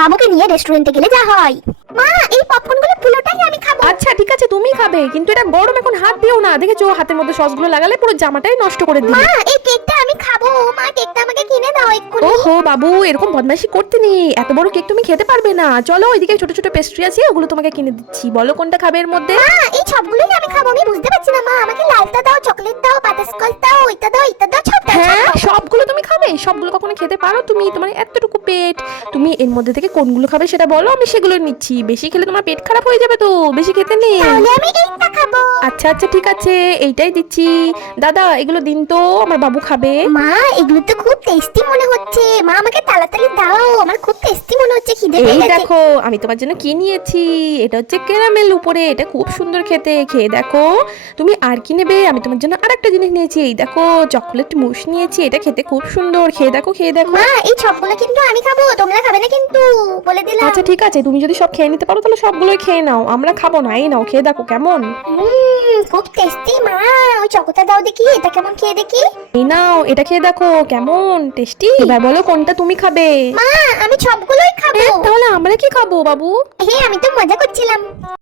বাবুকে নিয়ে রেস্টুরেন্টে গেলে যা হয়। মা এই পপকর্নগুলো পুরোটাই আমি খাবো। আচ্ছা ঠিক আছে, তুমি খাবে, কিন্তু এটা গরম, এখন হাত দিও না। দেখেছো হাতের মধ্যে সসগুলো লাগালে পুরো জামাটাই নষ্ট করে দিলে। মা এই কেকটা আমি খাবো। মা কেকটা আমাকে কিনে দাও এক্ষুনি। ওহো বাবু, এরকম বদমাইশি করতে নেই। এত বড় কেক তুমি খেতে পারবে না। চলো ওইদিকে ছোট ছোট পেস্ট্রি আছে, ওগুলো তোমাকে কিনে দিচ্ছি। বলো কোনটা খাবে এর মধ্যে? মা এই সবগুলোই আমি খাবো। আমি বুঝতে পারছি না মা, আমাকে লালটা দাও, চকলেট দাও, বাটারস্কচ দাও, ওইটা দাও, এটা দাও, সব দাও। হ্যাঁ সবগুলো তুমি খাবে? সবগুলো কখনো খেতে পারো তুমি? তোমার এতটুকু পেট, তুমি এর মধ্যে থেকে কোনগুলো খাবে সেটা বলো, আমি সেগুলো নিচ্ছি। বেশি খেলে তোমার পেট খারাপ হয়ে যাবে তো, বেশি খেতে নেই। তাহলে আমি এইটা খাবো। আচ্ছা আচ্ছা ঠিক আছে, এইটাই দিচ্ছি। দাদা এগুলো দিন তো, আমার বাবু খাবে। মা এগুলো তো খুব টেস্টি মনে হচ্ছে। মা আমাকে তাড়াতাড়ি দাও, আমার খুব টেস্টি মনে হচ্ছে, খিদে এই পেয়ে গেছে। দেখো আমি তোমার জন্য কি নিয়েছি। এটা হচ্ছে ক্যারামেল উপরে, এটা খুব সুন্দর খেতে। খেয়ে দেখো। তুমি আর কি নেবে? আমি তোমার জন্য আরেকটা জিনিস নিয়েছি। এই দেখো চকলেট মুশ নিয়েছি, এটা খেতে খুব সুন্দর। খেয়ে দেখো খেয়ে দেখো। মা এই সবগুলো কিন্তু আমি খাবো, তোমরা খাবে না কিন্তু, বলে দিলাম। আচ্ছা ঠিক আছে, তুমি যদি সব খেয়ে নিতে পারো তাহলে সবগুলোই খেয়ে নাও, আমরা খাবো না। এই নাও খেয়ে দেখো কেমন। খুব টেস্টি। মা ওই চকোটা দাও দেখি, এটা কেমন খেয়ে দেখি। এই নাও এটা খেয়ে দেখো কেমন টেস্টি। এবার বলো কোনটা তুমি খাবে? মা আমি সবগুলোই খাবো। তাহলে আমরা কি খাবো বাবু? হ্যাঁ আমি তো মজা করছিলাম।